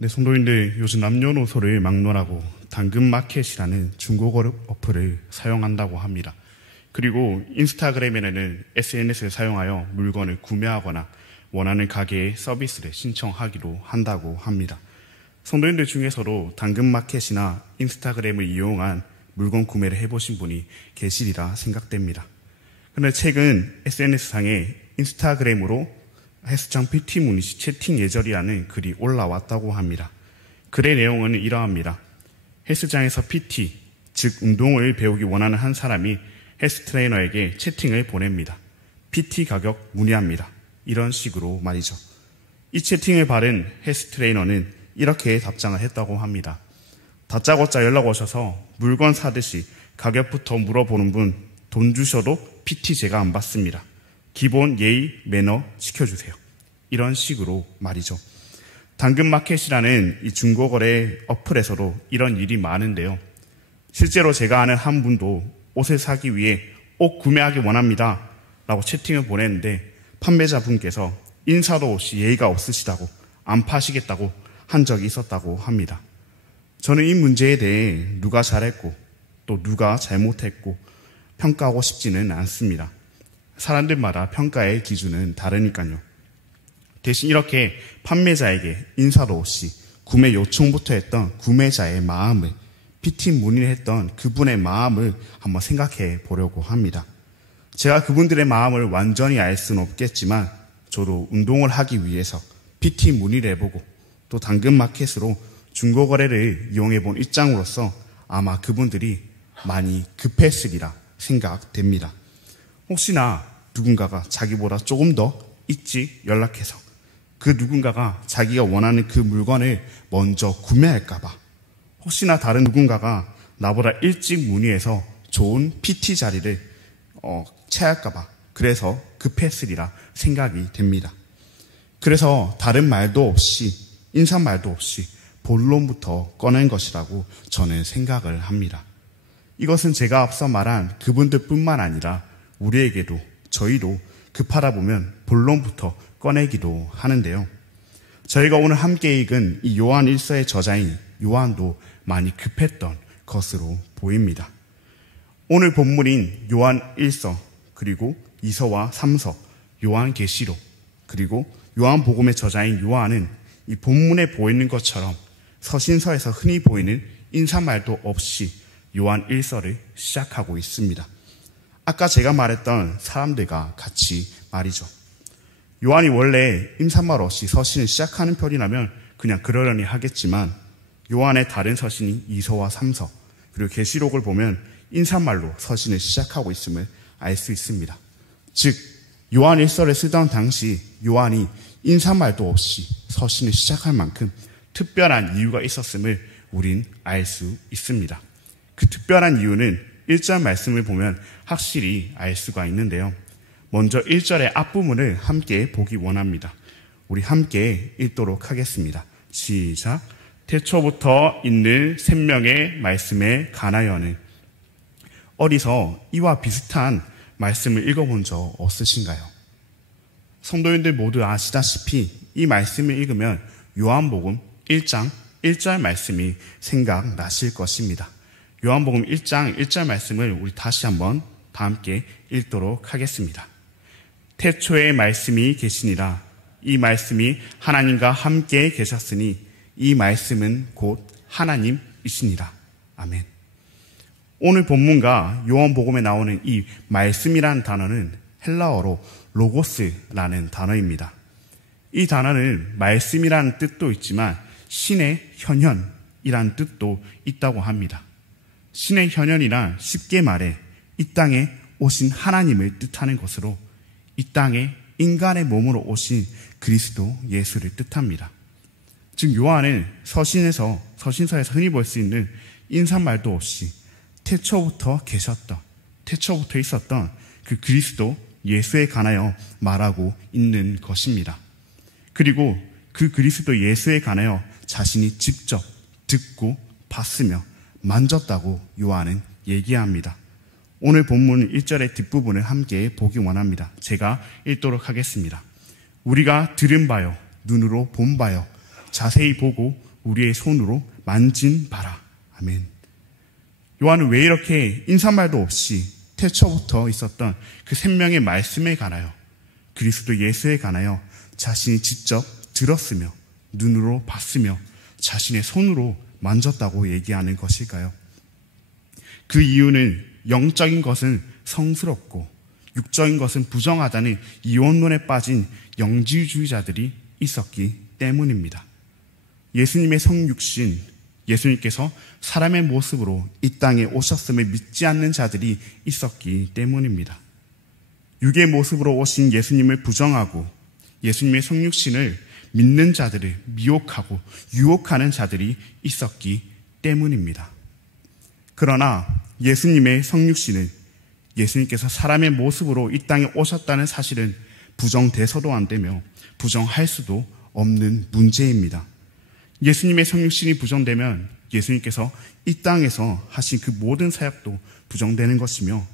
네, 성도님들, 요즘 남녀노소를 막론하고 당근마켓이라는 중고거래 어플을 사용한다고 합니다. 그리고 인스타그램에는 SNS를 사용하여 물건을 구매하거나 원하는 가게에 서비스를 신청하기도 한다고 합니다. 성도님들 중에서도 당근마켓이나 인스타그램을 이용한 물건 구매를 해보신 분이 계시리라 생각됩니다. 그런데 최근 SNS상에 인스타그램으로 헬스장 PT 문의 시 채팅 예절이라는 글이 올라왔다고 합니다. 글의 내용은 이러합니다. 헬스장에서 PT, 즉 운동을 배우기 원하는 한 사람이 헬스 트레이너에게 채팅을 보냅니다. PT 가격 문의합니다. 이런 식으로 말이죠. 이 채팅을 받은 헬스 트레이너는 이렇게 답장을 했다고 합니다. 다짜고짜 연락 오셔서 물건 사듯이 가격부터 물어보는 분 돈 주셔도 PT 제가 안 받습니다. 기본 예의, 매너 지켜주세요. 이런 식으로 말이죠. 당근마켓이라는 이 중고거래 어플에서도 이런 일이 많은데요. 실제로 제가 아는 한 분도 옷을 사기 위해 옷 구매하기 원합니다 라고 채팅을 보냈는데 판매자분께서 인사도 없이 예의가 없으시다고 안 파시겠다고 한 적이 있었다고 합니다. 저는 이 문제에 대해 누가 잘했고 또 누가 잘못했고 평가하고 싶지는 않습니다. 사람들마다 평가의 기준은 다르니까요. 대신 이렇게 판매자에게 인사도 없이 구매 요청부터 했던 구매자의 마음을, PT 문의를 했던 그분의 마음을 한번 생각해 보려고 합니다. 제가 그분들의 마음을 완전히 알 수는 없겠지만 저도 운동을 하기 위해서 PT 문의를 해보고 또 당근마켓으로 중고거래를 이용해 본 입장으로서 아마 그분들이 많이 급했으리라 생각됩니다. 혹시나 누군가가 자기보다 조금 더 일찍 연락해서 그 누군가가 자기가 원하는 그 물건을 먼저 구매할까봐, 혹시나 다른 누군가가 나보다 일찍 문의해서 좋은 PT 자리를 채할까봐 그래서 급했으리라 생각이 됩니다. 그래서 다른 말도 없이, 인사말도 없이 본론부터 꺼낸 것이라고 저는 생각을 합니다. 이것은 제가 앞서 말한 그분들뿐만 아니라 우리에게도, 저희도 급하다 보면 본론부터 꺼내기도 하는데요. 저희가 오늘 함께 읽은 이 요한 1서의 저자인 요한도 많이 급했던 것으로 보입니다. 오늘 본문인 요한 1서, 그리고 2서와 3서, 요한계시록, 그리고 요한복음의 저자인 요한은 이 본문에 보이는 것처럼 서신서에서 흔히 보이는 인사말도 없이 요한 1서를 시작하고 있습니다. 아까 제가 말했던 사람들과 같이 말이죠. 요한이 원래 인사말 없이 서신을 시작하는 편이라면 그냥 그러려니 하겠지만 요한의 다른 서신인 2서와 3서 그리고 계시록을 보면 인사말로 서신을 시작하고 있음을 알 수 있습니다. 즉 요한 1서를 쓰던 당시 요한이 인사말도 없이 서신을 시작할 만큼 특별한 이유가 있었음을 우린 알 수 있습니다. 그 특별한 이유는 1절 말씀을 보면 확실히 알 수가 있는데요. 먼저 1절의 앞부분을 함께 보기 원합니다. 우리 함께 읽도록 하겠습니다. 시작. 태초부터 있는 생명의 말씀에 관하여는. 어디서 이와 비슷한 말씀을 읽어본 적 없으신가요? 성도님들 모두 아시다시피 이 말씀을 읽으면 요한복음 1장 1절 말씀이 생각나실 것입니다. 요한복음 1장 1절 말씀을 우리 다시 한번 다 함께 읽도록 하겠습니다. 태초에 말씀이 계시니라. 이 말씀이 하나님과 함께 계셨으니 이 말씀은 곧 하나님이시니라. 아멘. 오늘 본문과 요한복음에 나오는 이 말씀이라는 단어는 헬라어로 로고스라는 단어입니다. 이 단어는 말씀이라는 뜻도 있지만 신의 현현이라는 뜻도 있다고 합니다. 신의 현현이란 쉽게 말해 이 땅에 오신 하나님을 뜻하는 것으로 이 땅에 인간의 몸으로 오신 그리스도 예수를 뜻합니다. 즉 요한은 서신서에서 흔히 볼 수 있는 인사말도 없이 태초부터 계셨던, 태초부터 있었던 그 그리스도 예수에 관하여 말하고 있는 것입니다. 그리고 그 그리스도 예수에 관하여 자신이 직접 듣고 봤으며 만졌다고 요한은 얘기합니다. 오늘 본문 1절의 뒷부분을 함께 보기 원합니다. 제가 읽도록 하겠습니다. 우리가 들은 바요, 눈으로 본 바요, 자세히 보고 우리의 손으로 만진 바라. 아멘. 요한은 왜 이렇게 인사말도 없이 태초부터 있었던 그 생명의 말씀에 관하여, 그리스도 예수에 관하여 자신이 직접 들었으며 눈으로 봤으며 자신의 손으로 만졌다고 얘기하는 것일까요? 그 이유는 영적인 것은 성스럽고 육적인 것은 부정하다는 이원론에 빠진 영지주의자들이 있었기 때문입니다. 예수님의 성육신, 예수님께서 사람의 모습으로 이 땅에 오셨음을 믿지 않는 자들이 있었기 때문입니다. 육의 모습으로 오신 예수님을 부정하고 예수님의 성육신을 믿는 자들을 미혹하고 유혹하는 자들이 있었기 때문입니다. 그러나 예수님의 성육신은, 예수님께서 사람의 모습으로 이 땅에 오셨다는 사실은 부정돼서도 안 되며 부정할 수도 없는 문제입니다. 예수님의 성육신이 부정되면 예수님께서 이 땅에서 하신 그 모든 사역도 부정되는 것이며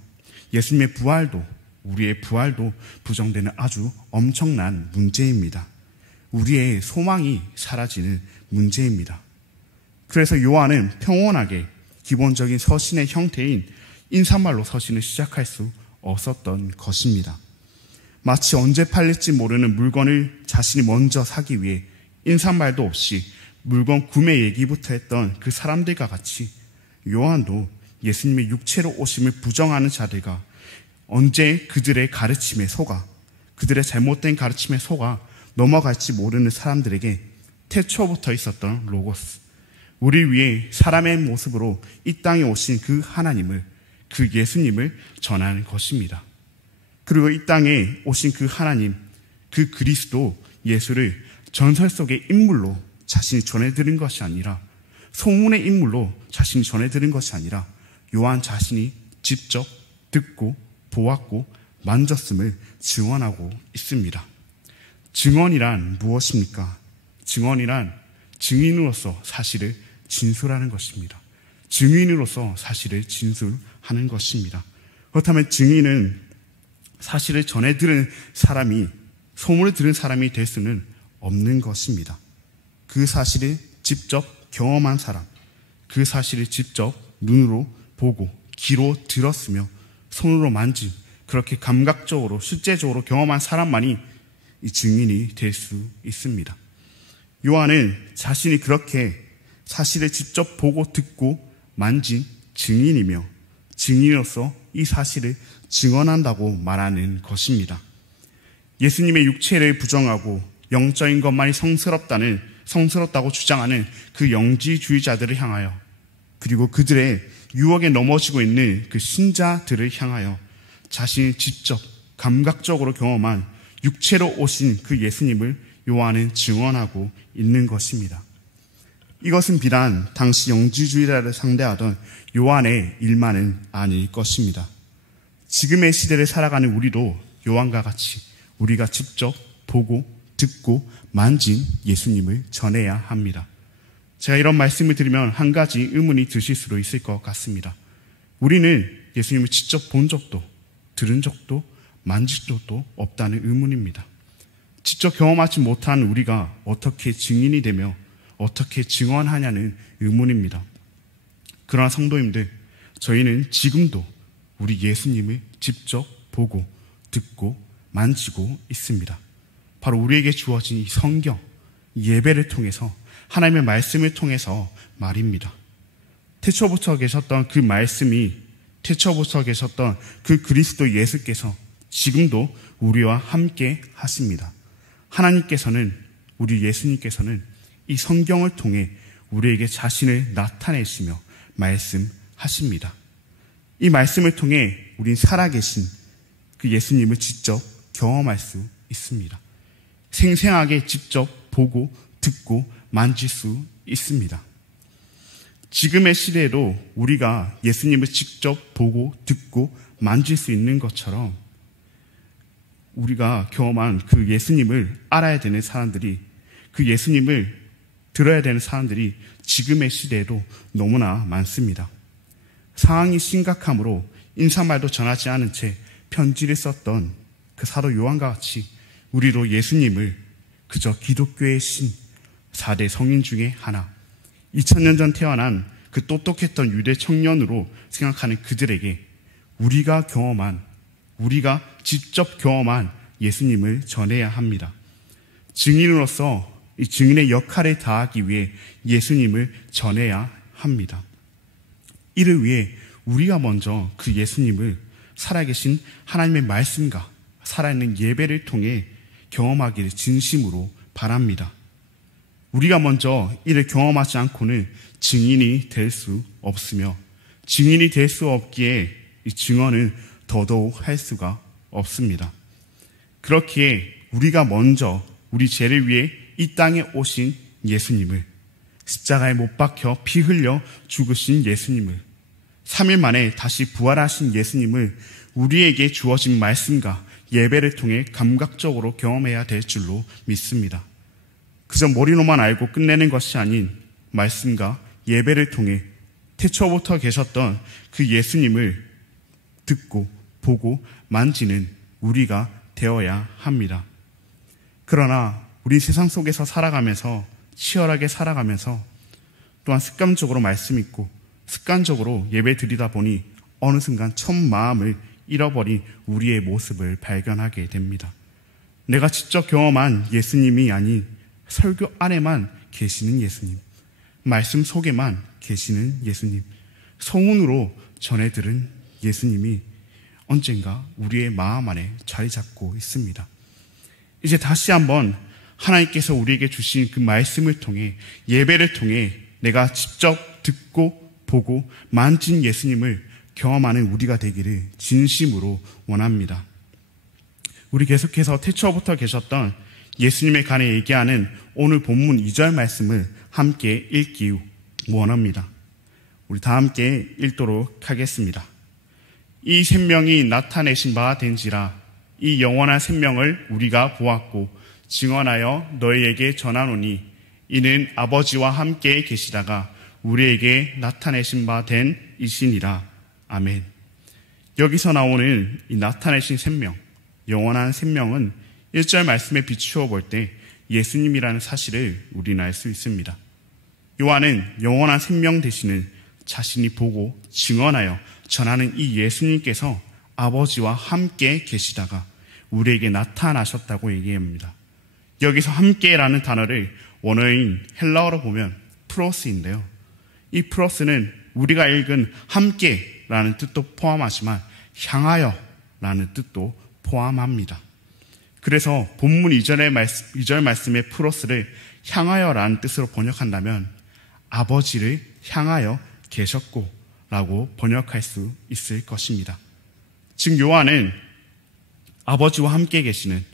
예수님의 부활도, 우리의 부활도 부정되는 아주 엄청난 문제입니다. 우리의 소망이 사라지는 문제입니다. 그래서 요한은 평온하게 기본적인 서신의 형태인 인사말로 서신을 시작할 수 없었던 것입니다. 마치 언제 팔릴지 모르는 물건을 자신이 먼저 사기 위해 인사말도 없이 물건 구매 얘기부터 했던 그 사람들과 같이 요한도 예수님의 육체로 오심을 부정하는 자들과 언제 그들의 가르침에 속아, 그들의 잘못된 가르침에 속아 넘어갈지 모르는 사람들에게 태초부터 있었던 로고스, 우리 위해 사람의 모습으로 이 땅에 오신 그 하나님을, 그 예수님을 전하는 것입니다. 그리고 이 땅에 오신 그 하나님, 그 그리스도 예수를 전설 속의 인물로 자신이 전해드린 것이 아니라, 소문의 인물로 자신이 전해드린 것이 아니라 요한 자신이 직접 듣고 보았고 만졌음을 증언하고 있습니다. 증언이란 무엇입니까? 증언이란 증인으로서 사실을 진술하는 것입니다. 증인으로서 사실을 진술하는 것입니다. 그렇다면 증인은 사실을 전해 들은 사람이, 소문을 들은 사람이 될 수는 없는 것입니다. 그 사실을 직접 경험한 사람, 그 사실을 직접 눈으로 보고 귀로 들었으며 손으로 만진, 그렇게 감각적으로 실제적으로 경험한 사람만이 이 증인이 될 수 있습니다. 요한은 자신이 그렇게 사실을 직접 보고 듣고 만진 증인이며 증인으로서 이 사실을 증언한다고 말하는 것입니다. 예수님의 육체를 부정하고 영적인 것만이 성스럽다고 주장하는 그 영지주의자들을 향하여, 그리고 그들의 유혹에 넘어지고 있는 그 신자들을 향하여 자신이 직접 감각적으로 경험한 육체로 오신 그 예수님을 요한은 증언하고 있는 것입니다. 이것은 비단 당시 영지주의자를 상대하던 요한의 일만은 아닐 것입니다. 지금의 시대를 살아가는 우리도 요한과 같이 우리가 직접 보고 듣고 만진 예수님을 전해야 합니다. 제가 이런 말씀을 드리면 한 가지 의문이 드실 수도 있을 것 같습니다. 우리는 예수님을 직접 본 적도 들은 적도 만질 적도 없다는 의문입니다. 직접 경험하지 못한 우리가 어떻게 증인이 되며 어떻게 증언하냐는 의문입니다. 그러나 성도님들, 저희는 지금도 우리 예수님을 직접 보고 듣고 만지고 있습니다. 바로 우리에게 주어진 이 성경, 예배를 통해서, 하나님의 말씀을 통해서 말입니다. 태초부터 계셨던 그 말씀이, 태초부터 계셨던 그 그리스도 예수께서 지금도 우리와 함께 하십니다. 하나님께서는, 우리 예수님께서는 이 성경을 통해 우리에게 자신을 나타내시며 말씀하십니다. 이 말씀을 통해 우린 살아계신 그 예수님을 직접 경험할 수 있습니다. 생생하게 직접 보고 듣고 만질 수 있습니다. 지금의 시대에도 우리가 예수님을 직접 보고 듣고 만질 수 있는 것처럼 우리가 경험한 그 예수님을 알아야 되는 사람들이, 그 예수님을 들어야 되는 사람들이 지금의 시대에도 너무나 많습니다. 상황이 심각함으로 인사말도 전하지 않은 채 편지를 썼던 그 사도 요한과 같이 우리도 예수님을 그저 기독교의 신, 4대 성인 중에 하나, 2000년 전 태어난 그 똑똑했던 유대 청년으로 생각하는 그들에게 우리가 직접 경험한 예수님을 전해야 합니다. 증인으로서 이 증인의 역할을 다하기 위해 예수님을 전해야 합니다. 이를 위해 우리가 먼저 그 예수님을 살아계신 하나님의 말씀과 살아있는 예배를 통해 경험하기를 진심으로 바랍니다. 우리가 먼저 이를 경험하지 않고는 증인이 될 수 없으며 증인이 될 수 없기에 이 증언은 더더욱 할 수가 없습니다. 그렇기에 우리가 먼저 우리 죄를 위해 이 땅에 오신 예수님을, 십자가에 못 박혀 피 흘려 죽으신 예수님을, 3일 만에 다시 부활하신 예수님을 우리에게 주어진 말씀과 예배를 통해 감각적으로 경험해야 될 줄로 믿습니다. 그저 머리로만 알고 끝내는 것이 아닌 말씀과 예배를 통해 태초부터 계셨던 그 예수님을 듣고 보고 만지는 우리가 되어야 합니다. 그러나 우리 세상 속에서 살아가면서, 치열하게 살아가면서 또한 습관적으로 말씀 읽고 습관적으로 예배 드리다 보니 어느 순간 첫 마음을 잃어버린 우리의 모습을 발견하게 됩니다. 내가 직접 경험한 예수님이 아닌 설교 안에만 계시는 예수님, 말씀 속에만 계시는 예수님, 소문으로 전해 들은 예수님이 언젠가 우리의 마음 안에 자리 잡고 있습니다. 이제 다시 한번 하나님께서 우리에게 주신 그 말씀을 통해, 예배를 통해 내가 직접 듣고 보고 만진 예수님을 경험하는 우리가 되기를 진심으로 원합니다. 우리 계속해서 태초부터 계셨던 예수님에 관해 얘기하는 오늘 본문 2절 말씀을 함께 읽기 원합니다. 우리 다 함께 읽도록 하겠습니다. 이 생명이 나타내신 바 된지라. 이 영원한 생명을 우리가 보았고 증언하여 너희에게 전하노니 이는 아버지와 함께 계시다가 우리에게 나타내신 바 된 이시니라. 아멘. 여기서 나오는 이 나타내신 생명, 영원한 생명은 1절 말씀에 비추어 볼 때 예수님이라는 사실을 우리는 알 수 있습니다. 요한은 영원한 생명 되시는 자신이 보고 증언하여 전하는 이 예수님께서 아버지와 함께 계시다가 우리에게 나타나셨다고 얘기합니다. 여기서 함께라는 단어를 원어인 헬라어로 보면 프로스인데요. 이 프로스는 우리가 읽은 함께라는 뜻도 포함하지만 향하여라는 뜻도 포함합니다. 그래서 본문 2절 말씀의 프로스를 향하여라는 뜻으로 번역한다면 아버지를 향하여 계셨고 라고 번역할 수 있을 것입니다. 즉 요한은 아버지와 함께 계시는,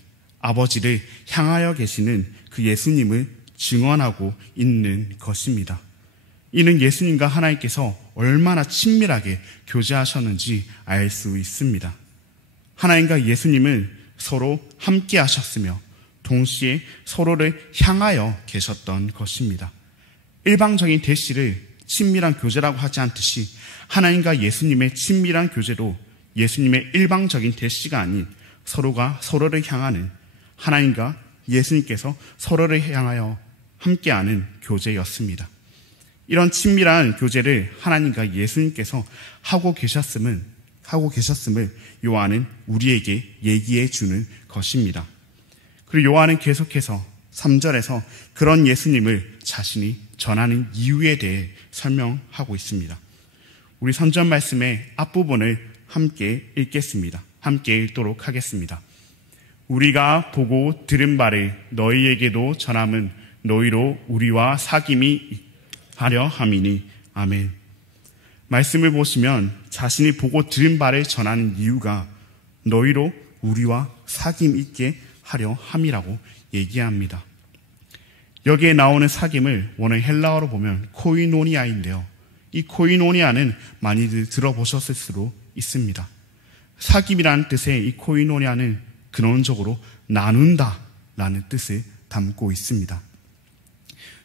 아버지를 향하여 계시는 그 예수님을 증언하고 있는 것입니다. 이는 예수님과 하나님께서 얼마나 친밀하게 교제하셨는지 알 수 있습니다. 하나님과 예수님은 서로 함께 하셨으며 동시에 서로를 향하여 계셨던 것입니다. 일방적인 대시를 친밀한 교제라고 하지 않듯이 하나님과 예수님의 친밀한 교제도 예수님의 일방적인 대시가 아닌 서로가 서로를 향하는, 하나님과 예수님께서 서로를 향하여 함께하는 교제였습니다. 이런 친밀한 교제를 하나님과 예수님께서 하고 계셨음을 요한은 우리에게 얘기해 주는 것입니다. 그리고 요한은 계속해서 3절에서 그런 예수님을 자신이 전하는 이유에 대해 설명하고 있습니다. 우리 선전 말씀의 앞부분을 함께 읽겠습니다. 함께 읽도록 하겠습니다. 우리가 보고 들은 바를 너희에게도 전함은 너희로 우리와 사귐이 하려 함이니. 아멘. 말씀을 보시면 자신이 보고 들은 바를 전하는 이유가 너희로 우리와 사귐 있게 하려 함이라고 얘기합니다. 여기에 나오는 사귐을 원어 헬라어로 보면 코이노니아인데요. 이 코이노니아는 많이들 들어보셨을 수도 있습니다. 사귐이라는 뜻의 이 코이노니아는 근원적으로 나눈다라는 뜻을 담고 있습니다.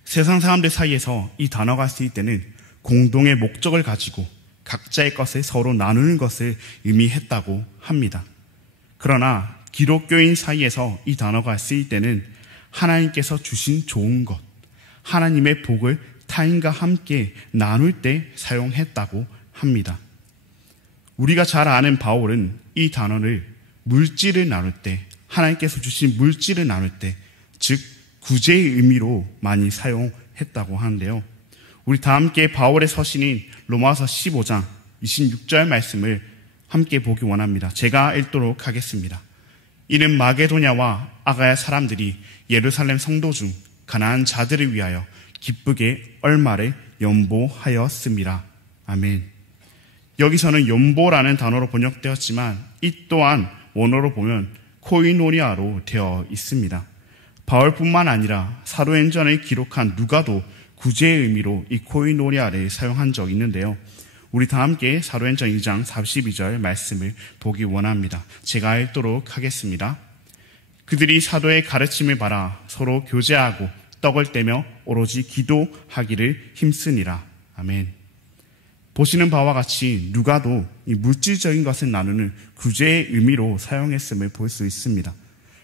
세상 사람들 사이에서 이 단어가 쓰일 때는 공동의 목적을 가지고 각자의 것을 서로 나누는 것을 의미했다고 합니다. 그러나 기독교인 사이에서 이 단어가 쓰일 때는 하나님께서 주신 좋은 것, 하나님의 복을 타인과 함께 나눌 때 사용했다고 합니다. 우리가 잘 아는 바울은 이 단어를 물질을 나눌 때, 하나님께서 주신 물질을 나눌 때, 즉 구제의 의미로 많이 사용했다고 하는데요. 우리 다 함께 바울의 서신인 로마서 15장 26절 말씀을 함께 보기 원합니다. 제가 읽도록 하겠습니다. 이는 마게도냐와 아가야 사람들이 예루살렘 성도 중 가난한 자들을 위하여 기쁘게 얼마를 연보하였습니다. 아멘. 여기서는 연보라는 단어로 번역되었지만 이 또한 원어로 보면 코이노니아로 되어 있습니다. 바울뿐만 아니라 사도행전을 기록한 누가도 구제의 의미로 이 코이노니아를 사용한 적이 있는데요. 우리 다 함께 사도행전 2장 42절 말씀을 보기 원합니다. 제가 읽도록 하겠습니다. 그들이 사도의 가르침을 받아 서로 교제하고 떡을 떼며 오로지 기도하기를 힘쓰니라. 아멘. 보시는 바와 같이 누가도 이 물질적인 것을 나누는 구제의 의미로 사용했음을 볼 수 있습니다.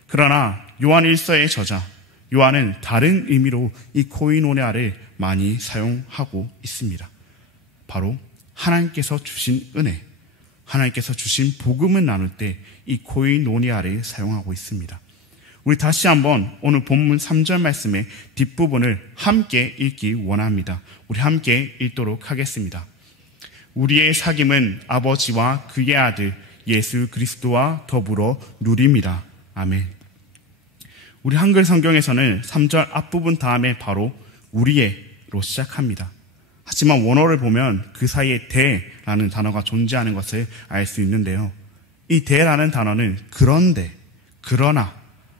그러나 요한 1서의 저자 요한은 다른 의미로 이 코이노니아를 많이 사용하고 있습니다. 바로 하나님께서 주신 은혜, 하나님께서 주신 복음을 나눌 때 이 코이노니아를 사용하고 있습니다. 우리 다시 한번 오늘 본문 3절 말씀의 뒷부분을 함께 읽기 원합니다. 우리 함께 읽도록 하겠습니다. 우리의 사귐은 아버지와 그의 아들 예수 그리스도와 더불어 누립니다. 아멘. 우리 한글 성경에서는 3절 앞부분 다음에 바로 우리의로 시작합니다. 하지만 원어를 보면 그 사이에 대라는 단어가 존재하는 것을 알 수 있는데요. 이 대라는 단어는 그런데, 그러나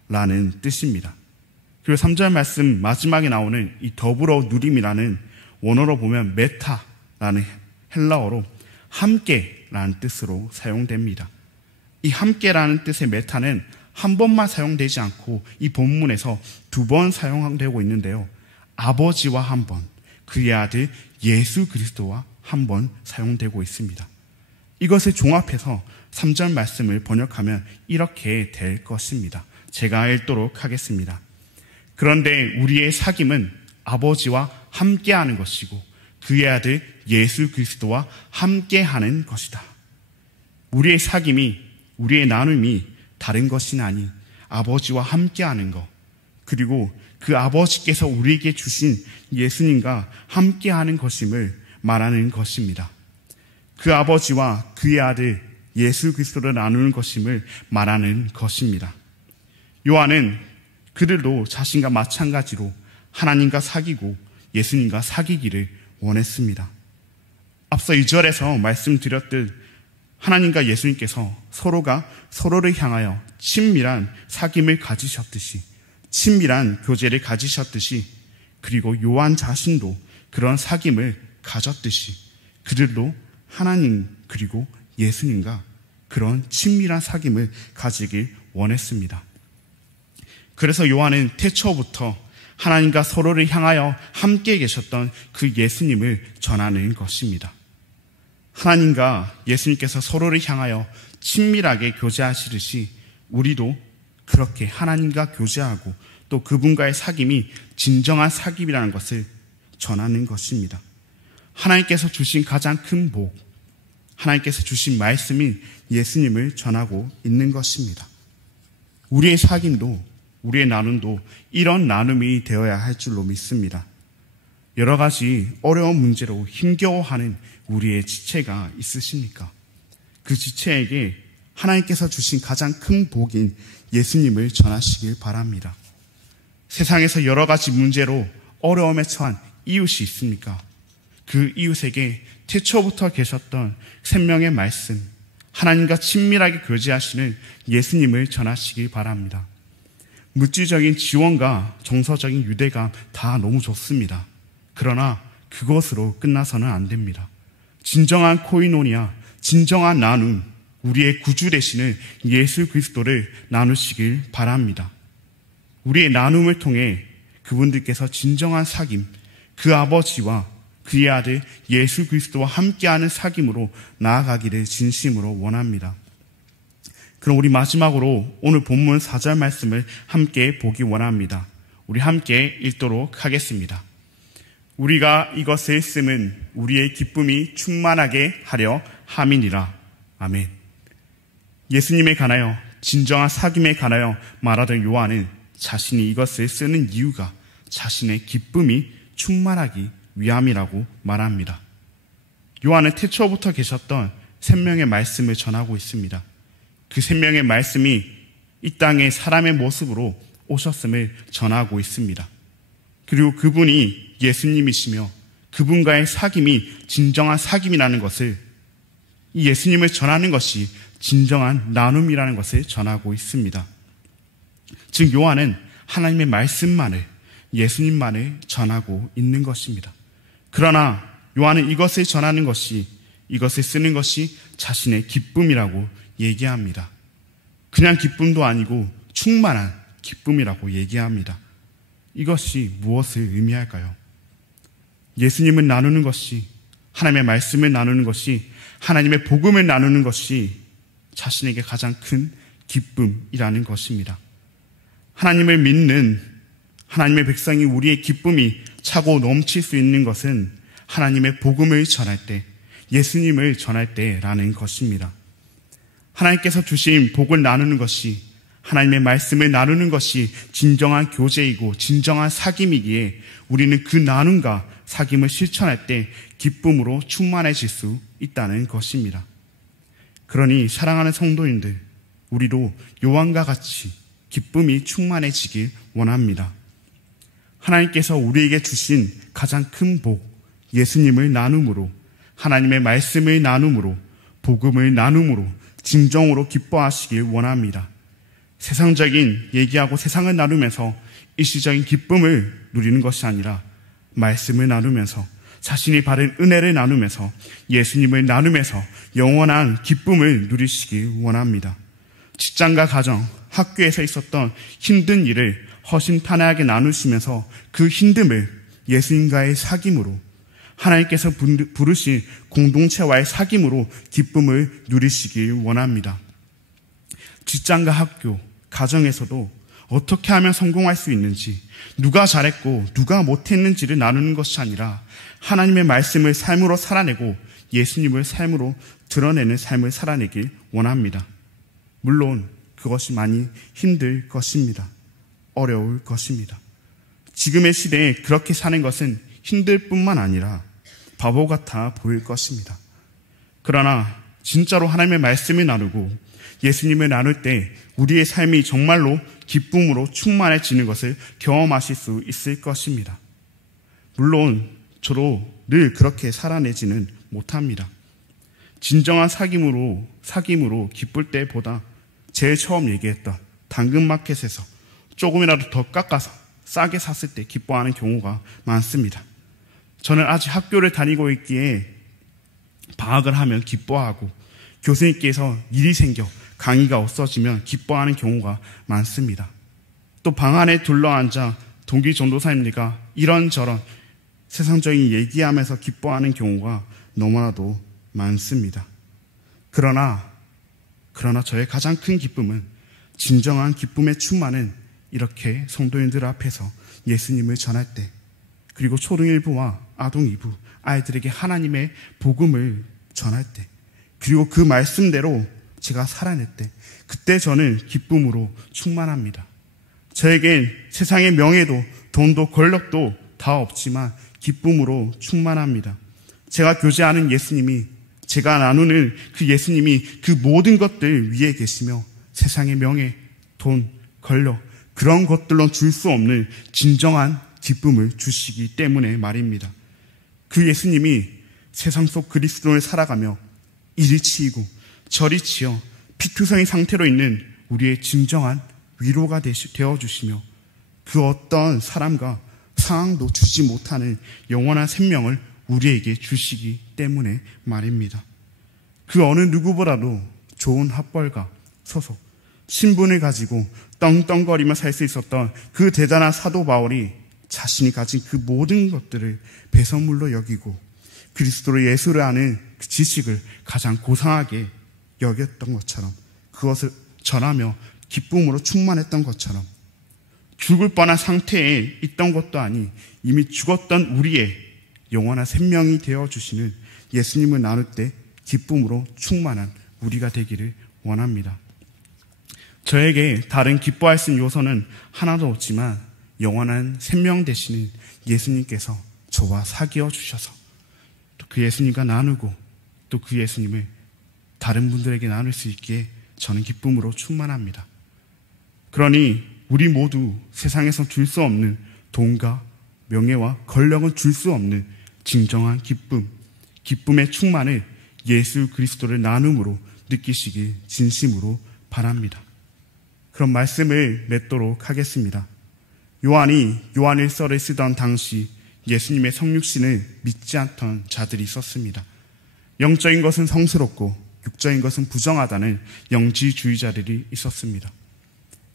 라는 뜻입니다. 그리고 3절 말씀 마지막에 나오는 이 더불어 누림이라는 원어로 보면 메타라는 헬라어로 함께라는 뜻으로 사용됩니다. 이 함께라는 뜻의 메타는 한 번만 사용되지 않고 이 본문에서 2번 사용되고 있는데요. 아버지와 한 번, 그의 아들 예수 그리스도와 한 번 사용되고 있습니다. 이것을 종합해서 3절 말씀을 번역하면 이렇게 될 것입니다. 제가 읽도록 하겠습니다. 그런데 우리의 사귐은 아버지와 함께하는 것이고 그의 아들 예수 그리스도와 함께하는 것이다. 우리의 사귐이, 우리의 나눔이 다른 것이 아닌 아버지와 함께하는 것, 그리고 그 아버지께서 우리에게 주신 예수님과 함께하는 것임을 말하는 것입니다. 그 아버지와 그의 아들 예수 그리스도를 나누는 것임을 말하는 것입니다. 요한은 그들도 자신과 마찬가지로 하나님과 사귀고 예수님과 사귀기를 원했습니다. 앞서 2절에서 말씀드렸듯 하나님과 예수님께서 서로가 서로를 향하여 친밀한 사귐을 가지셨듯이, 친밀한 교제를 가지셨듯이, 그리고 요한 자신도 그런 사귐을 가졌듯이 그들도 하나님 그리고 예수님과 그런 친밀한 사귐을 가지길 원했습니다. 그래서 요한은 태초부터 하나님과 서로를 향하여 함께 계셨던 그 예수님을 전하는 것입니다. 하나님과 예수님께서 서로를 향하여 친밀하게 교제하시듯이 우리도 그렇게 하나님과 교제하고 또 그분과의 사귐이 진정한 사귐이라는 것을 전하는 것입니다. 하나님께서 주신 가장 큰 복, 하나님께서 주신 말씀인 예수님을 전하고 있는 것입니다. 우리의 사귐도, 우리의 나눔도 이런 나눔이 되어야 할 줄로 믿습니다. 여러 가지 어려운 문제로 힘겨워하는 우리의 지체가 있으십니까? 그 지체에게 하나님께서 주신 가장 큰 복인 예수님을 전하시길 바랍니다. 세상에서 여러 가지 문제로 어려움에 처한 이웃이 있습니까? 그 이웃에게 태초부터 계셨던 생명의 말씀, 하나님과 친밀하게 교제하시는 예수님을 전하시길 바랍니다. 물질적인 지원과 정서적인 유대감 다 너무 좋습니다. 그러나 그것으로 끝나서는 안 됩니다. 진정한 코이노니아, 진정한 나눔, 우리의 구주 되시는 예수 그리스도를 나누시길 바랍니다. 우리의 나눔을 통해 그분들께서 진정한 사귐, 그 아버지와 그의 아들 예수 그리스도와 함께하는 사귐으로 나아가기를 진심으로 원합니다. 그럼 우리 마지막으로 오늘 본문 4절 말씀을 함께 보기 원합니다. 우리 함께 읽도록 하겠습니다. 우리가 이것을 쓰면 우리의 기쁨이 충만하게 하려 함이니라. 아멘. 예수님에 관하여, 진정한 사귐에 관하여 말하던 요한은 자신이 이것을 쓰는 이유가 자신의 기쁨이 충만하기 위함이라고 말합니다. 요한은 태초부터 계셨던 생명의 말씀을 전하고 있습니다. 그 생명의 말씀이 이 땅에 사람의 모습으로 오셨음을 전하고 있습니다. 그리고 그분이 예수님이시며 그분과의 사귐이 진정한 사귐이라는 것을, 이 예수님을 전하는 것이 진정한 나눔이라는 것을 전하고 있습니다. 즉 요한은 하나님의 말씀만을, 예수님만을 전하고 있는 것입니다. 그러나 요한은 이것을 전하는 것이, 이것을 쓰는 것이 자신의 기쁨이라고 얘기합니다. 그냥 기쁨도 아니고 충만한 기쁨이라고 얘기합니다. 이것이 무엇을 의미할까요? 예수님을 나누는 것이, 하나님의 말씀을 나누는 것이, 하나님의 복음을 나누는 것이 자신에게 가장 큰 기쁨이라는 것입니다. 하나님을 믿는 하나님의 백성이 우리의 기쁨이 차고 넘칠 수 있는 것은 하나님의 복음을 전할 때, 예수님을 전할 때라는 것입니다. 하나님께서 주신 복을 나누는 것이, 하나님의 말씀을 나누는 것이 진정한 교제이고 진정한 사귐이기에 우리는 그 나눔과 사귐을 실천할 때 기쁨으로 충만해질 수 있다는 것입니다. 그러니 사랑하는 성도님들, 우리도 요한과 같이 기쁨이 충만해지길 원합니다. 하나님께서 우리에게 주신 가장 큰 복, 예수님을 나눔으로, 하나님의 말씀을 나눔으로, 복음을 나눔으로, 진정으로 기뻐하시길 원합니다. 세상적인 얘기하고 세상을 나누면서 일시적인 기쁨을 누리는 것이 아니라 말씀을 나누면서, 자신이 받은 은혜를 나누면서, 예수님을 나누면서 영원한 기쁨을 누리시길 원합니다. 직장과 가정, 학교에서 있었던 힘든 일을 허심탄회하게 나누시면서 그 힘듦을 예수님과의 사귐으로, 하나님께서 부르신 공동체와의 사귐으로 기쁨을 누리시길 원합니다. 직장과 학교, 가정에서도 어떻게 하면 성공할 수 있는지, 누가 잘했고 누가 못했는지를 나누는 것이 아니라 하나님의 말씀을 삶으로 살아내고 예수님을 삶으로 드러내는 삶을 살아내길 원합니다. 물론 그것이 많이 힘들 것입니다. 어려울 것입니다. 지금의 시대에 그렇게 사는 것은 힘들 뿐만 아니라 바보 같아 보일 것입니다. 그러나 진짜로 하나님의 말씀을 나누고 예수님을 나눌 때 우리의 삶이 정말로 기쁨으로 충만해지는 것을 경험하실 수 있을 것입니다. 물론 저도 늘 그렇게 살아내지는 못합니다. 진정한 사귐으로 기쁠 때보다 제일 처음 얘기했던 당근마켓에서 조금이라도 더 깎아서 싸게 샀을 때 기뻐하는 경우가 많습니다. 저는 아직 학교를 다니고 있기에 방학을 하면 기뻐하고, 교수님께서 일이 생겨 강의가 없어지면 기뻐하는 경우가 많습니다. 또 방 안에 둘러앉아 동기 전도사님들과 이런저런 세상적인 얘기하면서 기뻐하는 경우가 너무나도 많습니다. 그러나 저의 가장 큰 기쁨은, 진정한 기쁨의 충만은 이렇게 성도인들 앞에서 예수님을 전할 때, 그리고 초등 1부와 아동 2부 아이들에게 하나님의 복음을 전할 때, 그리고 그 말씀대로 제가 살아낼 때, 그때 저는 기쁨으로 충만합니다. 저에겐 세상의 명예도 돈도 권력도 다 없지만 기쁨으로 충만합니다. 제가 교제하는 예수님이, 제가 나누는 그 예수님이 그 모든 것들 위에 계시며 세상의 명예, 돈, 권력, 그런 것들로 줄 수 없는 진정한 기쁨을 주시기 때문에 말입니다. 그 예수님이 세상 속 그리스도를 살아가며 이리 치이고 저리 치여 피투성이 상태로 있는 우리의 진정한 위로가 되어주시며 그 어떤 사람과 상황도 주지 못하는 영원한 생명을 우리에게 주시기 때문에 말입니다. 그 어느 누구보다도 좋은 학벌과 소속, 신분을 가지고 떵떵거리며 살 수 있었던 그 대단한 사도 바울이 자신이 가진 그 모든 것들을 배설물로 여기고 그리스도로 예수를 아는 그 지식을 가장 고상하게 여겼던 것처럼, 그것을 전하며 기쁨으로 충만했던 것처럼, 죽을 뻔한 상태에 있던 것도 아니 이미 죽었던 우리의 영원한 생명이 되어주시는 예수님을 나눌 때 기쁨으로 충만한 우리가 되기를 원합니다. 저에게 다른 기뻐할 수 있는 요소는 하나도 없지만 영원한 생명 되시는 예수님께서 저와 사귀어 주셔서 또 그 예수님과 나누고 또 그 예수님을 다른 분들에게 나눌 수 있기에 저는 기쁨으로 충만합니다. 그러니 우리 모두 세상에서 줄 수 없는 돈과 명예와 권력은 줄 수 없는 진정한 기쁨, 기쁨의 충만을 예수 그리스도를 나눔으로 느끼시길 진심으로 바랍니다. 그런 말씀을 맺도록 하겠습니다. 요한이 요한일서를 쓰던 당시 예수님의 성육신을 믿지 않던 자들이 있었습니다. 영적인 것은 성스럽고 육적인 것은 부정하다는 영지주의자들이 있었습니다.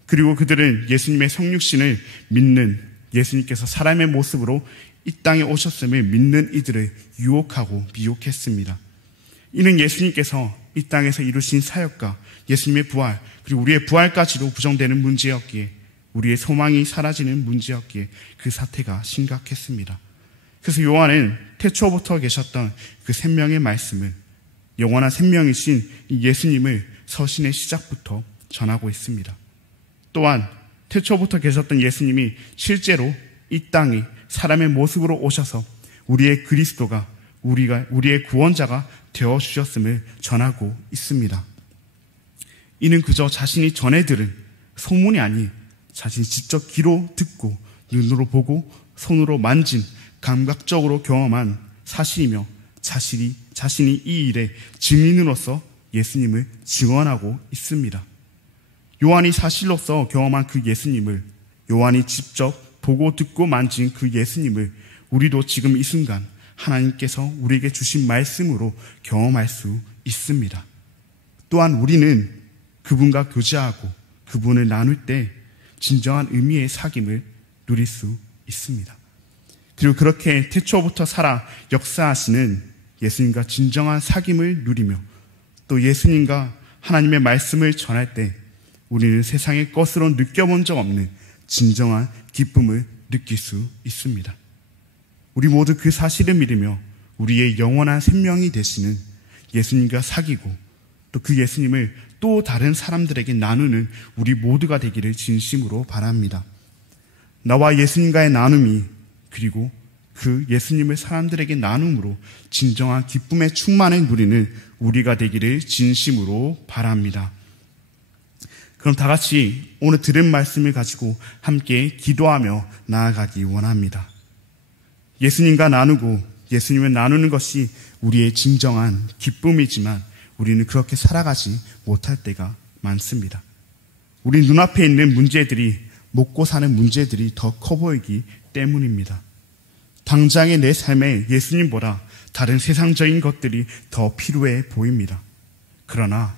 그리고 그들은 예수님의 성육신을 믿는, 예수님께서 사람의 모습으로 이 땅에 오셨음을 믿는 이들을 유혹하고 미혹했습니다. 이는 예수님께서 이 땅에서 이루신 사역과 예수님의 부활, 그리고 우리의 부활까지도 부정되는 문제였기에, 우리의 소망이 사라지는 문제였기에 그 사태가 심각했습니다. 그래서 요한은 태초부터 계셨던 그 생명의 말씀을, 영원한 생명이신 예수님을 서신의 시작부터 전하고 있습니다. 또한 태초부터 계셨던 예수님이 실제로 이 땅에 사람의 모습으로 오셔서 우리의 그리스도가, 우리의 구원자가 되어주셨음을 전하고 있습니다. 이는 그저 자신이 전해 들은 소문이 아닌 자신이 직접 귀로 듣고 눈으로 보고 손으로 만진 감각적으로 경험한 사실이며 자신이 이 일의 증인으로서 예수님을 증언하고 있습니다. 요한이 사실로서 경험한 그 예수님을, 요한이 직접 보고 듣고 만진 그 예수님을 우리도 지금 이 순간 하나님께서 우리에게 주신 말씀으로 경험할 수 있습니다. 또한 우리는 그분과 교제하고 그분을 나눌 때 진정한 의미의 사귐을 누릴 수 있습니다. 그리고 그렇게 태초부터 살아 역사하시는 예수님과 진정한 사귐을 누리며 또 예수님과 하나님의 말씀을 전할 때 우리는 세상의 것으로 느껴본 적 없는 진정한 기쁨을 느낄 수 있습니다. 우리 모두 그 사실을 믿으며 우리의 영원한 생명이 되시는 예수님과 사귀고 또 그 예수님을 또 다른 사람들에게 나누는 우리 모두가 되기를 진심으로 바랍니다. 나와 예수님과의 나눔이, 그리고 그 예수님을 사람들에게 나눔으로 진정한 기쁨의 충만을 누리는 우리가 되기를 진심으로 바랍니다. 그럼 다 같이 오늘 들은 말씀을 가지고 함께 기도하며 나아가기 원합니다. 예수님과 나누고 예수님을 나누는 것이 우리의 진정한 기쁨이지만 우리는 그렇게 살아가지 못할 때가 많습니다. 우리 눈앞에 있는 문제들이, 먹고 사는 문제들이 더 커 보이기 때문입니다. 당장의 내 삶에 예수님보다 다른 세상적인 것들이 더 필요해 보입니다. 그러나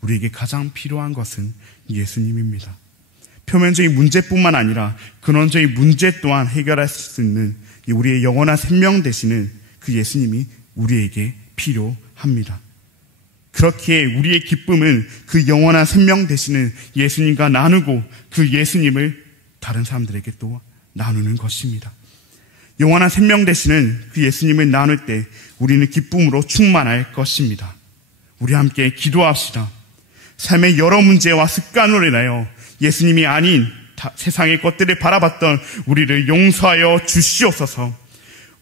우리에게 가장 필요한 것은 예수님입니다. 표면적인 문제뿐만 아니라 근원적인 문제 또한 해결할 수 있는 우리의 영원한 생명 되시는 그 예수님이 우리에게 필요합니다. 그렇기에 우리의 기쁨은 그 영원한 생명 되시는 예수님과 나누고 그 예수님을 다른 사람들에게 또 나누는 것입니다. 영원한 생명 되시는 그 예수님을 나눌 때 우리는 기쁨으로 충만할 것입니다. 우리 함께 기도합시다. 삶의 여러 문제와 습관으로 인하여 예수님이 아닌 세상의 것들을 바라봤던 우리를 용서하여 주시옵소서.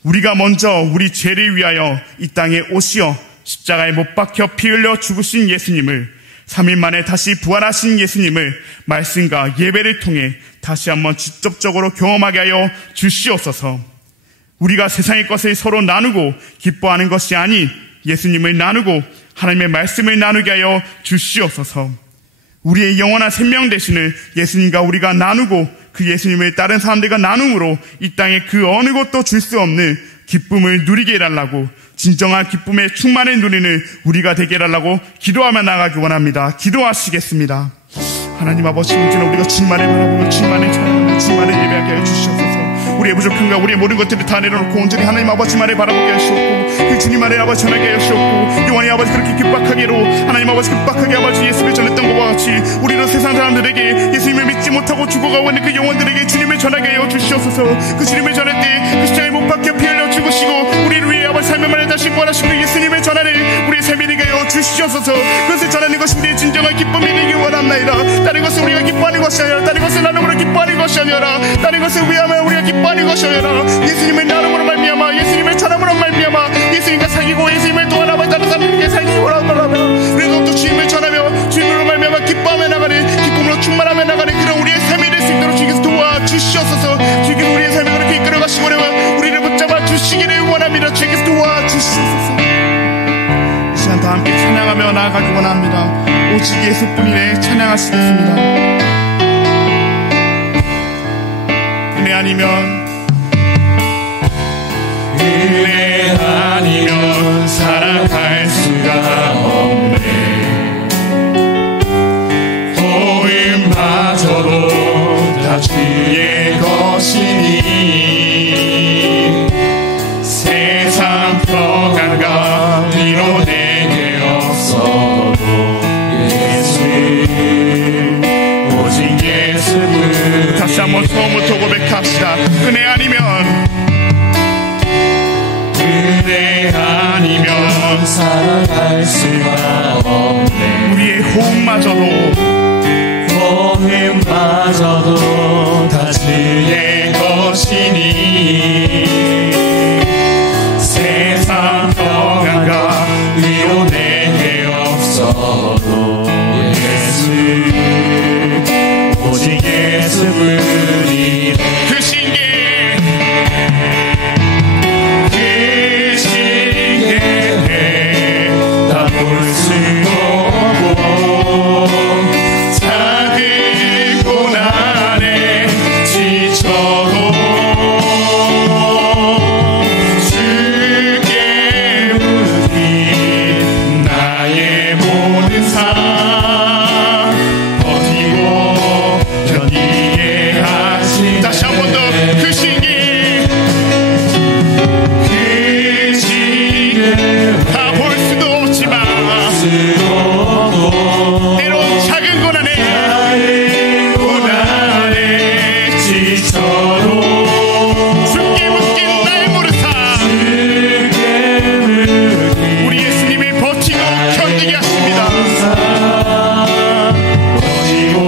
우리가 먼저 우리 죄를 위하여 이 땅에 오시어 십자가에 못 박혀 피 흘려 죽으신 예수님을, 3일 만에 다시 부활하신 예수님을 말씀과 예배를 통해 다시 한번 직접적으로 경험하게 하여 주시옵소서. 우리가 세상의 것을 서로 나누고 기뻐하는 것이 아닌 예수님을 나누고 하나님의 말씀을 나누게 하여 주시옵소서. 우리의 영원한 생명 되시는 예수님과 우리가 나누고 그 예수님을 다른 사람들과 나눔으로 이 땅에 그 어느 것도 줄 수 없는 기쁨을 누리게 해달라고, 진정한 기쁨의 충만을 누리는 우리가 되게 해달라고 기도하며 나가기 원합니다. 기도하시겠습니다. 하나님 아버지, 이제는 우리가 주만을 바라보고 주만을 찬양하며 주만을 예배하게 하여 주시옵소서. 우리의 부족함과 우리의 모든 것들을 다 내려놓고 온전히 하나님 아버지만을 바라보게 하시옵고 그 주님만을 아버지 전하게 하시옵고, 요한이 아버지 그렇게 급박하게로 하나님 아버지 급박하게 아버지 예수를 전했던 것과 같이 우리도 세상 사람들에게 예수님을 믿지 못하고 죽어가고 있는 그 영혼들에게 주님을 전하게 하여 주시옵소서. 그 주님을 전할 때 그 십자가에 못 박혀 피 흘려 죽으시고 하시고 예수님을 전하는 우리 삶이 되게 하여 주시옵소서. 그것을 전하는 것이 우리의 진정한 기쁨이 되길 원합나이다. 다른 것을 우리가 기뻐하는 것이 아니라, 다른 것을 나눔으로 기뻐하는 것이 아니라, 다른 것을 위하여 우리가 기뻐하는 것이 아니라, 예수님을 나눔으로 말미암아, 예수님을 전함으로 말미암아, 예수님과 사귀고 예수님을 또 하나만 다른 사람들에게 살기 원하노라. 그래서 또 주님을 전하며 주님으로 말미암아 기뻐하며 나가는, 기쁨으로 충만하며 나가는 그런 우리의 삶이 될 수 있도록 주께서 도와주시옵소서. 주께서 우리의 삶을 그렇게 이끌어가시고 우리를 붙잡아 주시기를 원합니다. 주께서 도와주시옵소서. 이 시간 다 함께 찬양하며 나아가기 원합니다. 오직 예수뿐이네. 찬양하시겠습니다. 은혜 아니면 살아갈 수가 없네. 도움마저도 다 주의 것이니, 세상 평안과 위로 내게 없어도 예수, 오직 예수는. 다시 한번 처음부터 고백합시다. 은혜 아니면 살아갈 수가 없네. 우리의 호흡마저도 다 주의 것이니, 세상 평안과 위로 내게 없어도 예수, 오직 예수뿐이네. 그 신께 다 볼 수도 없고 작은 고난에 지쳐도 주께 묻기 나의 모든 삶 버티고 견디게 하신. 다시 한 번 더. 그 신기 다 볼 수도 없지만 때론 작은 고난에 지쳐도 죽게 묶인 나의 모든 삶 우리 예수님이 버티고 견디게 하십니다. 버티고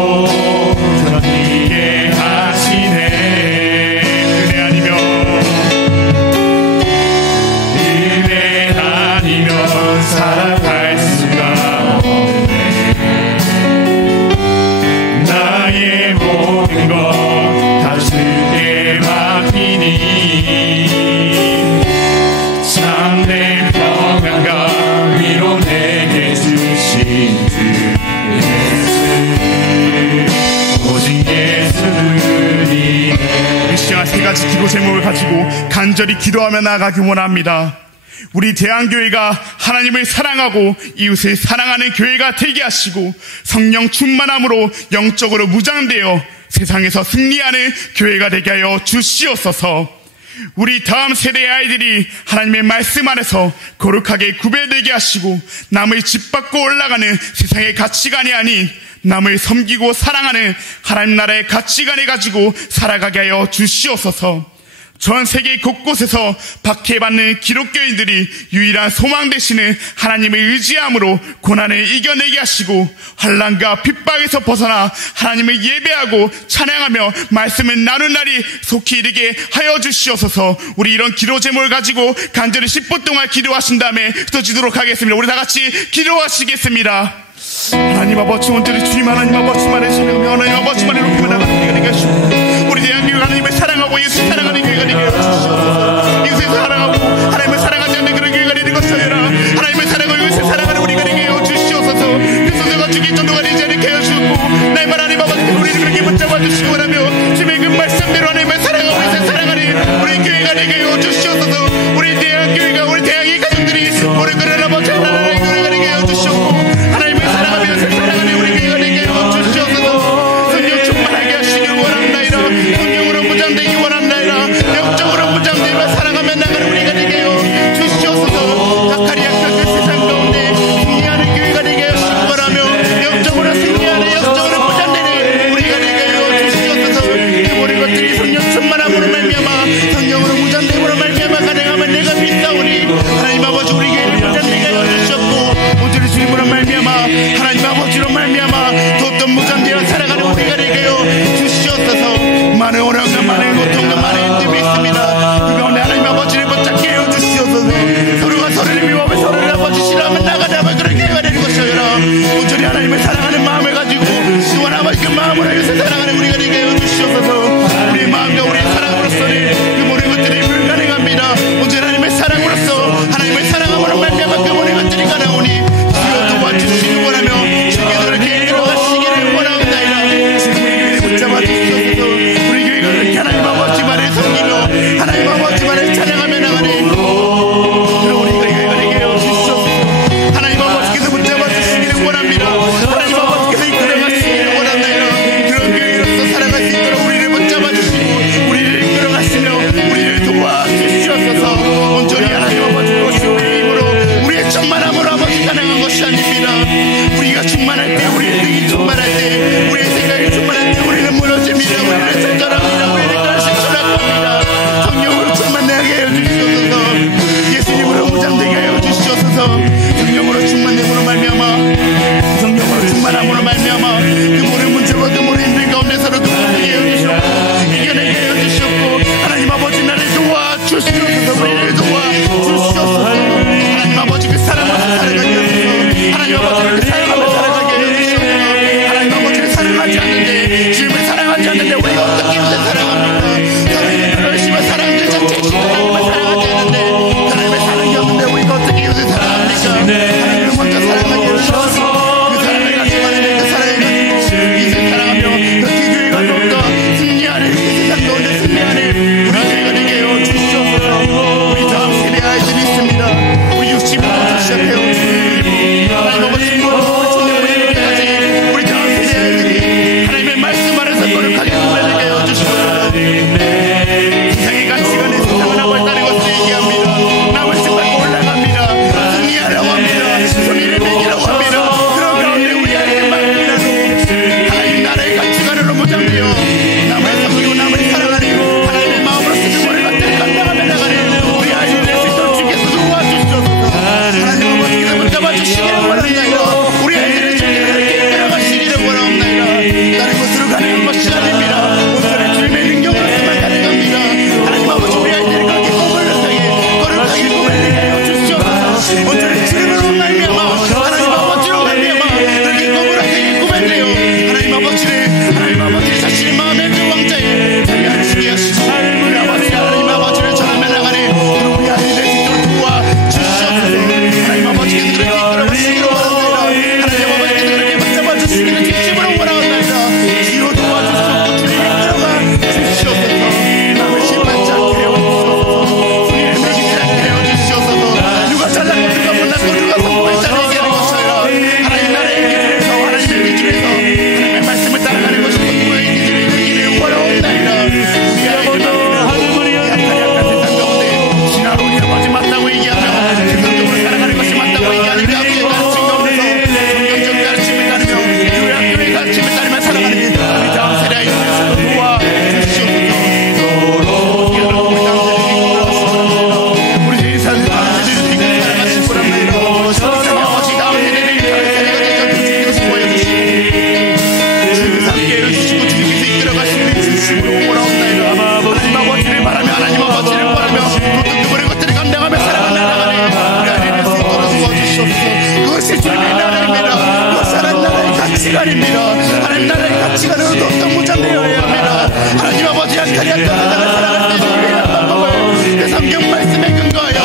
견디게 하시네. 은혜 아니면 살아갈 수가 없네. 나의 모든 것 다 주께 맡기니, 참된 평안과 위로 내게 주신 주 예수, 오직 예수뿐이네. 이 시간 세 가지 기도 제목을 가지고 간절히 기도하며 나아가기 원합니다. 우리 대한교회가 하나님을 사랑하고 이웃을 사랑하는 교회가 되게 하시고, 성령 충만함으로 영적으로 무장되어 세상에서 승리하는 교회가 되게 하여 주시옵소서. 우리 다음 세대의 아이들이 하나님의 말씀 안에서 거룩하게 구별되게 하시고, 남을 짓밟고 올라가는 세상의 가치관이 아닌 남을 섬기고 사랑하는 하나님 나라의 가치관을 가지고 살아가게 하여 주시옵소서. 전 세계 곳곳에서 박해받는 기독교인들이 유일한 소망 되시는 하나님을 의지함으로 고난을 이겨내게 하시고, 환난과 핍박에서 벗어나 하나님을 예배하고 찬양하며 말씀을 나눈 날이 속히 이르게 하여 주시옵소서. 우리 이런 기도 제목을 가지고 간절히 10분 동안 기도하신 다음에 흩어지도록 하겠습니다. 우리 다 같이 기도하시겠습니다. 하나님 아버지, 온전히 주님 하나님 아버지만을 신뢰하며 하나님 아버지만을 높이며 나가는 교회가 되게 하시고, 우리 대한교회가 하나님을 사랑하고 예수 사랑하는 교회가 되게 하시옵소서. 예수를 사랑하고 하나님을 사랑하지 않는 그런 교회가 되는 것이 아니라 하나님을 사랑하고 예수를 사랑하는 우리가 되게 하여 주시옵소서. 그리스도가 죽일 정도가 되지 않게 하여 주시고, 나의 말 하나님 아버지 우리를 그렇게 붙잡아 주시고 하며 주님의 그 말씀대로 하나님을 사랑하고 예수를 사랑하는 우리 교회가 되게 하여 주시옵소서. 우리 대한교회가 우리 대한의 가정들이 우리 그런 아버지 하나님의 교회가 되게 하여 주시옵고, 하나님을 사랑하며 예수를 사랑하는 우리 교회가 되게 하여 주시옵소서. 성령 충만하게 하시길 원합니다. 많은 어려움과 많은 고통과 많은 힘듦이 있습니다. 그 가운데 하나님 아버지를 붙잡게 해주시옵소서. 서로가 서로를 미워하며 서로를 아버지 싫어하면 나가자면 그렇게 해야 되는 것이라. 온전히 하나님을 사랑하는 마음을 가지고 또한 아버지 그 마음으로 이웃을 사랑하는 우리가 되게 해주시옵소서. 우리의 마음과 우리의 사랑으로서는 그 모든 것들이 불가능합니다. 온전히 하나님의 사랑으로서 하나님을 사랑함으로 말미암아 그 모든 것들이 가능하오니 주여 도와주시기 원하며 주께 그렇게 이끌어가시기를 원하옵나이다. 지금 우리 교회를 붙잡아 주시옵소서. 우리 교회가 그렇게 하나님 아버지만을 섬기며 하나님 아버지만을 찬양하며 나가는 그런 우리 교회가 되게 하여 주시옵소서. 하나님 아버지께서 붙잡아 주시기를 원합니다. 하나님 아버지께서 이끌어가시기를 원합나이다. 그런 교회로서 살아갈 수 있도록 우리를 붙잡아 주시고 우리를 이끌어가시며 우리를 도와주시옵소서. 온전히 하나님 아버지 것이 우리의 힘으로 우리의 충만함으로 아버지 가능한 것이 아닙니다. 우리가 충만할 때 우리의 능이 충만할 때 우리의 생각이 충만할 때 우리는 무너집니다. 우리는 좌절합니다. 우리는 다시 추락합니다. 성령으로 충만하게 하여 주시옵소서. 예수님으로 무장되게 하여 주시옵소서. 성령으로 충만됨으로 말미암아 성령으로 충만함으로 말미암아 그 모든 문제와 그 모든 힘든 가운데서도 극복하게 하여 주시옵고 이겨내게 하여 주시옵고 하나님 아버지 나를 도와주시옵소서. 우리를 도와주시옵소서. 하나님 아버지 그 사랑으로 살아가게 하소서. 하나님 아버지를 그 사랑하며 살아가게 하여 주시옵소서. 하나님 아버지를 사랑하지 않는데 주님을 사랑하지 않는데 우리가 어떻게 이웃을 사랑합니까? 하나님의 열심히 사랑하는 그 자체 하나님을 사랑하지 않는데 하나님의 사랑이 없는데 우리가 어떻게 이웃을 사랑합니까? 하나님을 먼저 사랑하게 하여 주시옵소서. 그 사랑을 가지고 하나님 그 사랑을 가지고 이웃을 사랑하며 그 교회가 더욱더 승리하는 그 세상 가운데 승리하는 우리 교회가 되게 하여 주시옵소서. 우리 다음 세대 아이들이 있습니다. 우리 65부터 시작해요. 하나님 아버지 우리 청년부님까지 우리 다음 세대 아이들이 하나님의 말씀 안에서 거룩하게 구별되게 하여 주시옵소서. 세상의 가치관에 세상은 아버지다는 것을 얘기합니다. 남을 밟고 올라갑니다. 승리하라고 합니다. 손이를 매기라고 합니다. 그런 가운데 우리 아이들 말씀이라도 하나님 나라의 가치관으로 무장되어 남을 섬기고 남을 사랑하는 하나님의 마음으로서 그 모든 것들을 감당하며 나가는 우리 아이들 될 수 있도록 주께서 도와주시옵소서. 하나님 아버지께서 붙잡아 주시기를 원합나이다. 우리 아이들을 주께 그렇게 이끌어가시기를 원합나이다. 다른 곳으로 가는 것이 아닙니다. 온전히 주님의 능력으로서만 가능합니다. 하나님 아버지 우리 아이들을 그렇게 거룩하게 구별되게 하여 주시옵소서. 온전히 주님으로 말미암아 하나님 아버지로 말미암아 그렇게 거룩하게 구별되어 하나님 아버지를 자신의 마음의 그 왕자에 자리하시게 하시고 우리 아버지가 하나님 아버지를 전하며 나가는 우리 아이들의 뒤로 도와주시옵소서. 하나님 아버지께서 그렇게 이끌어가시기를 원합니다. 하나님 아버지께서 그렇게 붙잡아 주시기를 진심으로 원합니다. 주여 도와주시옵고 주님 이끌어가 주시옵소서. 남을 심판치 않게 하여 주시옵소서. 손이를 매기지 않게 하여 주시옵소서. 누가 잘났고 누가 못났고 누가 성공했지 않게 하는 것이라. 하나님 나라의 기준에서 하나님의 기준에서 하나님의 말씀을 따라가는 것이 누구의 기준이 되기를 원하옵나이다. 우리 아이들도 약한 세상 가운데 신하로 우리 아버지 맞다고 얘기하며 세상적으로 살아가는 것이 맞다고 얘기하는 그 아버지의 가르침 가운데서 성경적 가르침을 따르며 교회의 가르침을 따르며 살아가는 우리 다음 세대 아이들에서도 도와주시옵소서. 우리 다음 세대를 우리 세상을 다음 세대를 이끌어 살아가실 거랍니다. 세상의 아버지 다음 세대를 이끌어 살아가는 주님께서 보여주시고 주님께서 함께 해주시고 주님께서 이끌어가시는 진심으로 원하옵나이다. 하나님 아버지를 바라며 하나님 아버지를 원하며 모든 그 모든 것들을 감당하며 살아가며 나가는 우리 아이들을 수 있도록 도와주시옵소서. 그것이 주님의 나라입니다. 그것이 하나님 나라의 가치관입니다. 하나님 나라의 가치관으로 더욱더 무장되어야 합니다. 하나님 아버지 약하게 세상을 살아갈 때 유일한 방법을 그 성경 말씀에 근거하여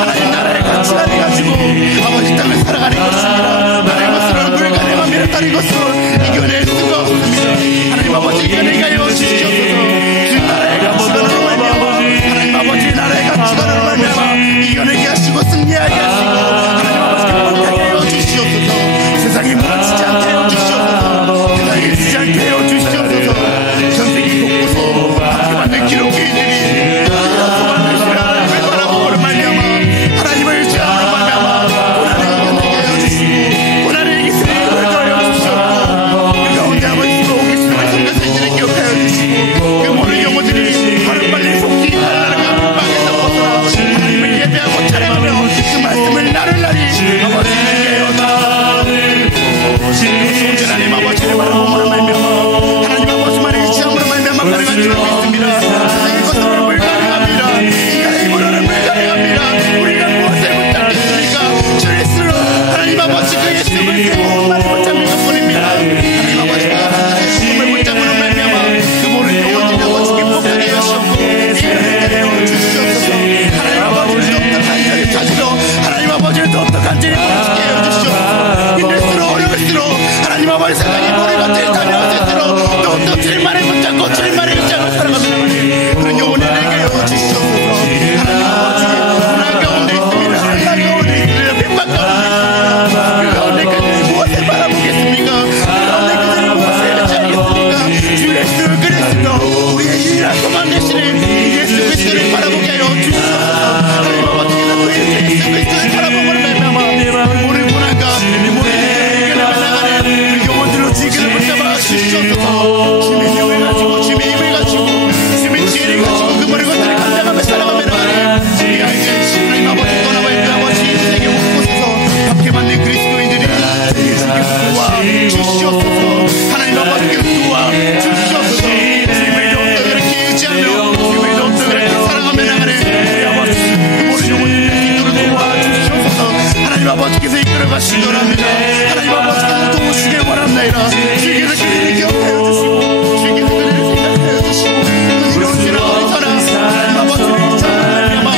하나님 나라의 가치관을 가지고 아버지 땅을 살아가는 것입니다. 다른 것으로는 불가능합니다. 다른 것으로 이겨낼 수가 없습니다. 하나님 아버지 이겨내게 하여 주시옵소서. 주 나라의 가치관으로 말미암아 하나님 아버지 나라의 가치관으로 말미암아 이겨내게 하시고 승리하게 하시고 하나님 아버지 행복하게 하여 주시옵소서. 세상이 무너지지 않게 하여 주시옵소서. 세상이 지지 않게 하여 주시옵소서. 전 세계 곳곳에 받는 가시기 원합니다. 하나님 아버지께서 도우시길 원합니다. 주께서 그들을 기억하여 주시고 주께서 그들을 생각하여 주시고 그들을 지나가리더라. 하나님 아버지를 찾아내며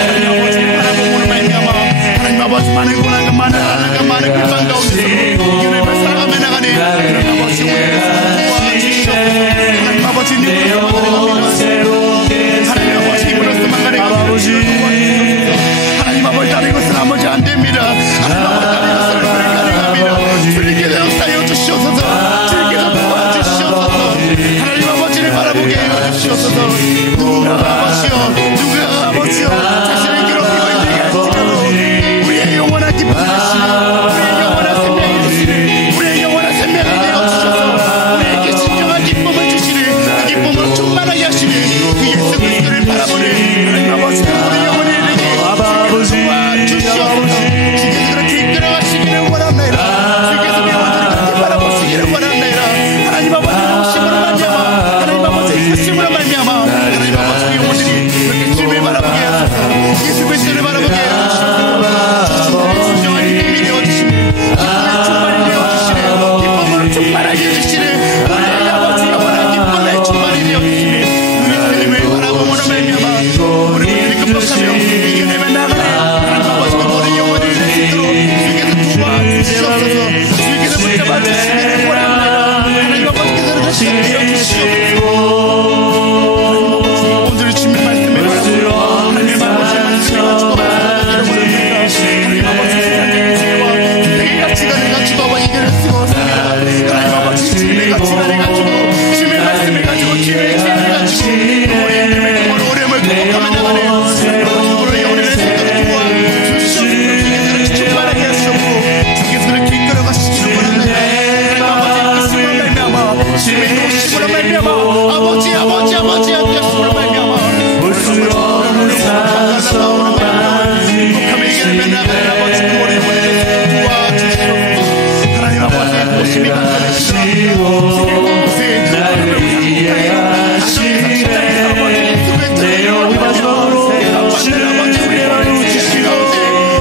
하나님 아버지를 바라보고는 말미암아 하나님 아버지 많은 고난과 많은 하나님과 많은 불만 가운데서도 이유를 살아가며 나가니 하나님 아버지 우리를 도와주시옵소서. 하나님 아버지 님으로서 막아내갑니다. 하나님 아버지 힘으로서 막아내갑니다. 하나님 아버지 다른 것은 아무지 안 됩니다. 하나님 아버지 다른 것은 불가능합니다. 주님께서 역사하여 주시옵소서. 주님께서 도와주시옵소서. 하나님 아버지를 바라보게 하여 주시옵소서. 누가 아버지여 누가 아버지여 자신을 괴롭히고 힘들게 할지라도 우리의 영원한 기쁨이 되시니 우리의 영원한 생명이 되시니 우리의 영원한 생명이 되어 주셔서 우리에게 진정한 기쁨을 주시니 그 기쁨으로 충만하게 하시니 그 예수 그리스도를 바라보니 하나님 아버지가 우리 영혼을 이르게 도와주시옵소서. 주께서 그렇게 이끌어가시기를 원합니다. 주께서 명원들을 그렇게 바라보시기를 원합니다. 하나님 아버지의 욕심으로 말미암아 하나님 아버지의 사심으로 말미암아 하나님 아버지의 영혼들이 그렇게 주님을 바라보게 하소서. 예수 그리스도를 바라보게 하소서. 주님의 진정한 기쁨이 되어주시니 기쁨의 충만이 되어주시니 기쁨으로 충만하게 해주시니 우리의 아버지 영원한 기쁨의 충만이 되어주시니 우리 주님을 바라보므로 말미암아 우리 믿음이 급박하며 이겨내며 나가네. 하나님 아버지가 모든 영혼을 내시도록 주께서 도와주시옵소서. 주께서 붙잡아 주시기를 원합니다. 하나님 아버지께서 다시 되어주시옵소서. 오늘 주님의 말씀을 바라보며 하나님 아버지의 말씀을 가지고 하나님 아버지 세상의 죄와 세상의 가치관을 가지고 이겨낼 수가 없습니다. 하나님 아버지 주님의 가치관을 가지고 주님의 말씀을 가지고 주님의 지혜를 가지고 우리의 힘을 어려움을 극복하며 나가네. 우리의 영혼을 생각을 도와주시옵소서. 주께서 충만하게 하시옵고 주께서 그렇게 이끌어가시기를 원합니다. 하나님 아버지 뜻으로 말미암아 주님의 도우심으로 말미암아 아버지 하셨음으로 말미암아 행복함을 이겨내며 나가는 아버지 우리의 영혼을 도와주시옵소서. 하나님 아버지의 도우심이 감사드립니다.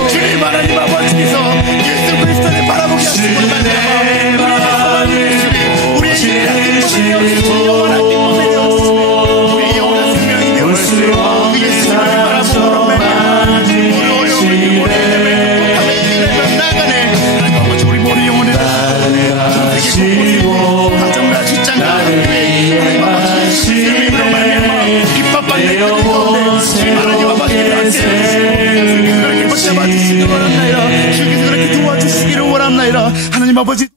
주님 하나님 아버지께서 예수 그리스도를 바라보게 하시고 우리의 기쁨이 영원한 기쁨이 되어주시니 우리의 영원한 생명이 되어주시니 그 예수님을 바라보므로 말미암아 우리 어려움을 이겨내며 극복하며 이겨내며 나가네. 하나님 아버지 우리 모든 영혼을 전세계 곳곳에 가정과 직장과 학교에 하나님 아버지 주님으로 말미암아 기뻐받는 것들 가운데 주님 하나님 아버지께서 함께해 주시고 그렇게 붙잡아 주시기를 원합나이다. 주께서 그렇게 도와주시기를 원합나이다. 하나님 아버지